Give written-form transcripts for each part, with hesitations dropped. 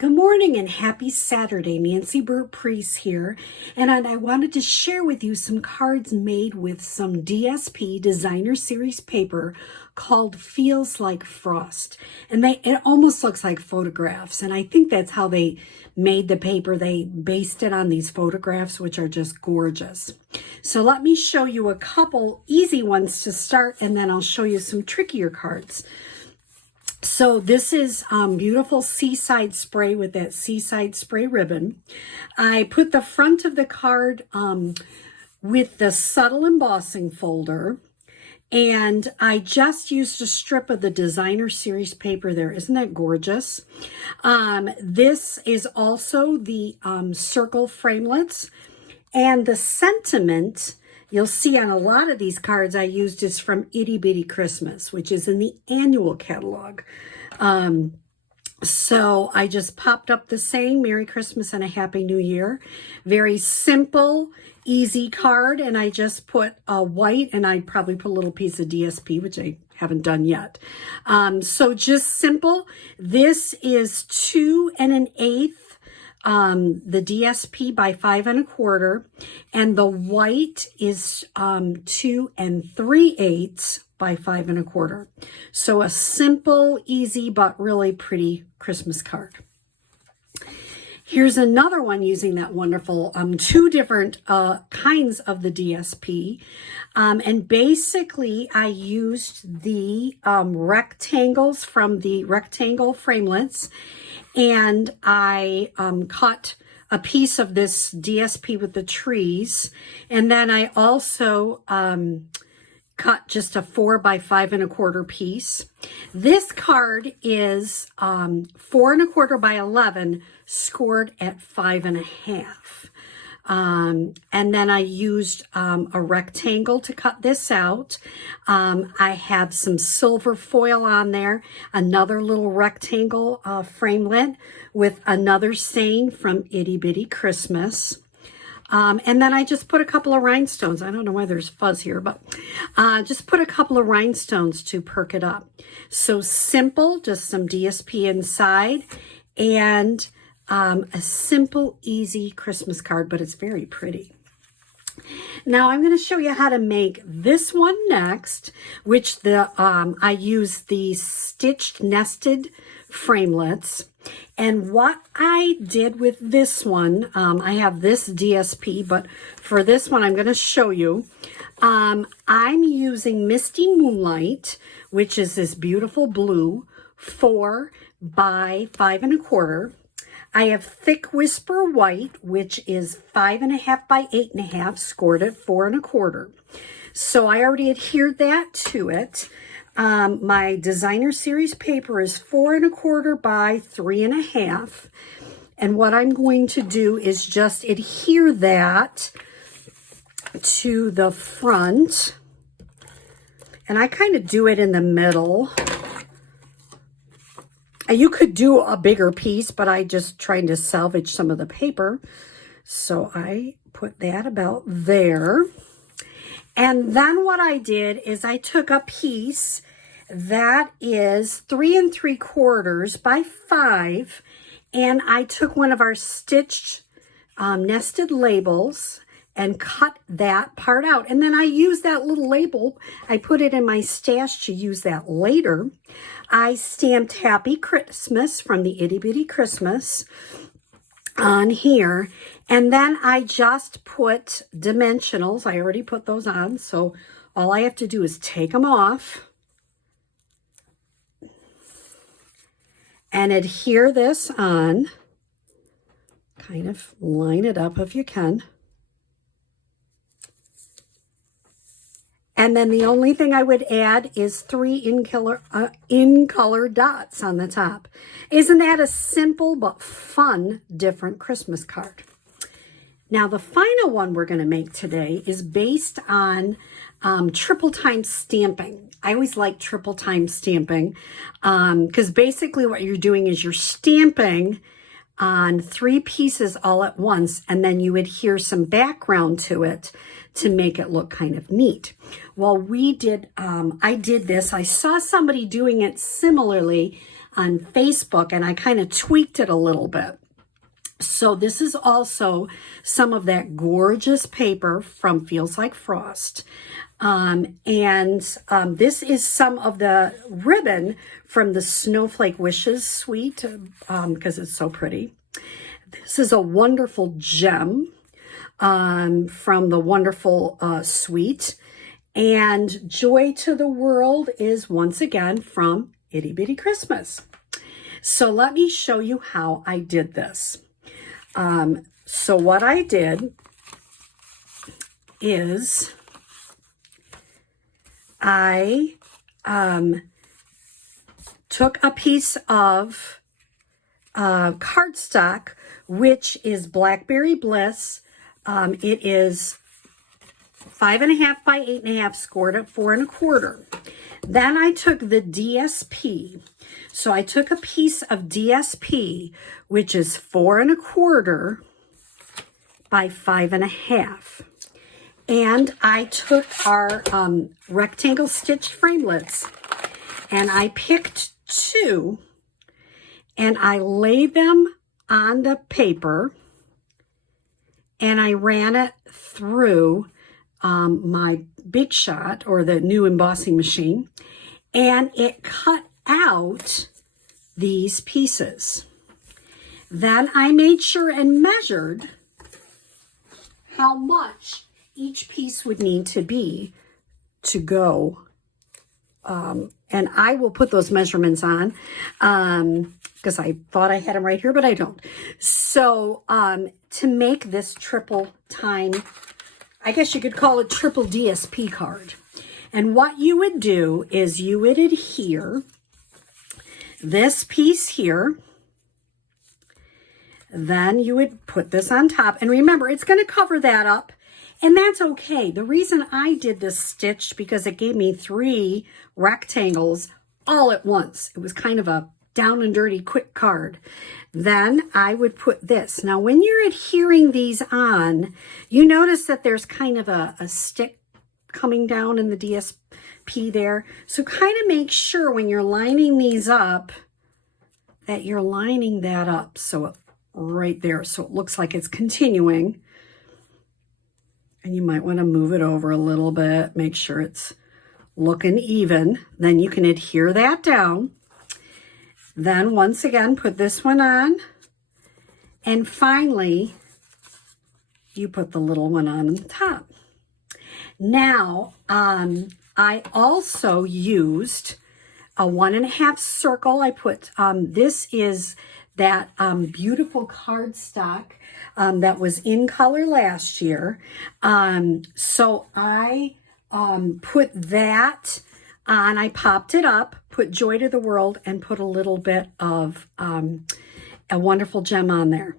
Good morning and happy Saturday. Nancy Burt-Preece here, and I wanted to share with you some cards made with some DSP designer series paper called Feels Like Frost. And it almost looks like photographs, and I think that's how they made the paper. They based it on these photographs, which are just gorgeous. So let me show you a couple easy ones to start, and then I'll show you some trickier cards. So this is beautiful seaside spray with that seaside spray ribbon. I put the front of the card with the subtle embossing folder, and I just used a strip of the designer series paper there. Isn't that gorgeous? This is also the circle framelits, and the sentiment you'll see on a lot of these cards I used is from Itty Bitty Christmas, which is in the annual catalog. So I just popped up the saying, Merry Christmas and a Happy New Year. Very simple, easy card, and I just put a white, and I probably put a little piece of DSP, which I haven't done yet. So just simple. This is 2 1/8. The DSP by 5 1/4, and the white is 2 3/8 by 5 1/4. So a simple, easy, but really pretty Christmas card. Here's another one using that wonderful two different kinds of the DSP. And basically I used the rectangles from the rectangle framelits, and I cut a piece of this DSP with the trees, and then I also cut just a 4 by 5 1/4 piece. This card is 4 1/4 by 11, scored at 5 1/2. And then I used a rectangle to cut this out. I have some silver foil on there, another little rectangle framelit with another saying from Itty Bitty Christmas. And then I just put a couple of rhinestones. I don't know why there's fuzz here, but just put a couple of rhinestones to perk it up. So simple, just some DSP inside, and a simple, easy Christmas card, but it's very pretty. Now I'm going to show you how to make this one next, which I use the stitched nested framelits. And what I did with this one, I have this DSP, but for this one I'm going to show you. I'm using Misty Moonlight, which is this beautiful blue, 4 by 5 1/4. I have Thick Whisper White, which is 5 1/2 by 8 1/2, scored at 4 1/4. So I already adhered that to it. My designer series paper is 4 1/4 by 3 1/2. And what I'm going to do is just adhere that to the front. And I kind of do it in the middle. You could do a bigger piece, but I just trying to salvage some of the paper. So I put that about there. And then what I did is I took a piece that is 3 3/4 by 5, and I took one of our stitched nested labels and cut that part out. And then I used that little label. I put it in my stash to use that later. I stamped Happy Christmas from the Itty Bitty Christmas on here. And then I just put dimensionals. I already put those on. So all I have to do is take them off and adhere this on. Kind of line it up if you can. And then the only thing I would add is 3 in color dots on the top. Isn't that a simple but fun, different Christmas card? Now, the final one we're going to make today is based on triple time stamping. I always like triple time stamping because basically what you're doing is you're stamping on 3 pieces all at once, and then you adhere some background to it to make it look kind of neat. Well, I did this. I saw somebody doing it similarly on Facebook, and I kind of tweaked it a little bit. So this is also some of that gorgeous paper from Feels Like Frost. This is some of the ribbon from the Snowflake Wishes suite, because it's so pretty. This is a wonderful gem from the wonderful suite. And Joy to the World is once again from Itty Bitty Christmas. So let me show you how I did this. So what I did is I took a piece of cardstock, which is Blackberry Bliss. It is 5.5 by 8.5, scored at 4 1/4. Then I took the DSP. So I took a piece of DSP, which is 4 1/4 by 5.5. And I took our rectangle stitch framelits, and I picked 2, and I laid them on the paper, and I ran it through my Big Shot, or the new embossing machine, and it cut out these pieces. Then I made sure and measured how much each piece would need to be to go. And I will put those measurements on because I thought I had them right here, but I don't. So to make this triple time, I guess you could call it triple DSP card. And what you would do is you would adhere this piece here. Then you would put this on top. And remember, it's going to cover that up. And that's okay. The reason I did this stitched because it gave me 3 rectangles all at once. It was kind of a down and dirty quick card. Then I would put this. Now, when you're adhering these on, you notice that there's kind of a stick coming down in the DSP there. So kind of make sure when you're lining these up that you're lining that up. So right there, so it looks like it's continuing. And you might want to move it over a little bit, make sure it's looking even. Then you can adhere that down. Then once again, put this one on. And finally, you put the little one on top. Now, I also used a 1.5 circle. I put, this is that beautiful cardstock that was in color last year. So I put that on, I popped it up, put Joy to the World, and put a little bit of a wonderful gem on there.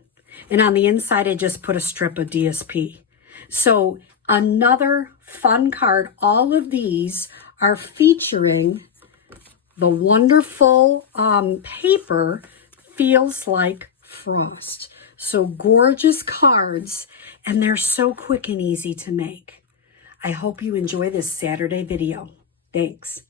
And on the inside, I just put a strip of DSP. So another fun card. All of these are featuring the wonderful paper Feels Like Frost. So gorgeous cards, and they're so quick and easy to make. I hope you enjoy this Saturday video. Thanks.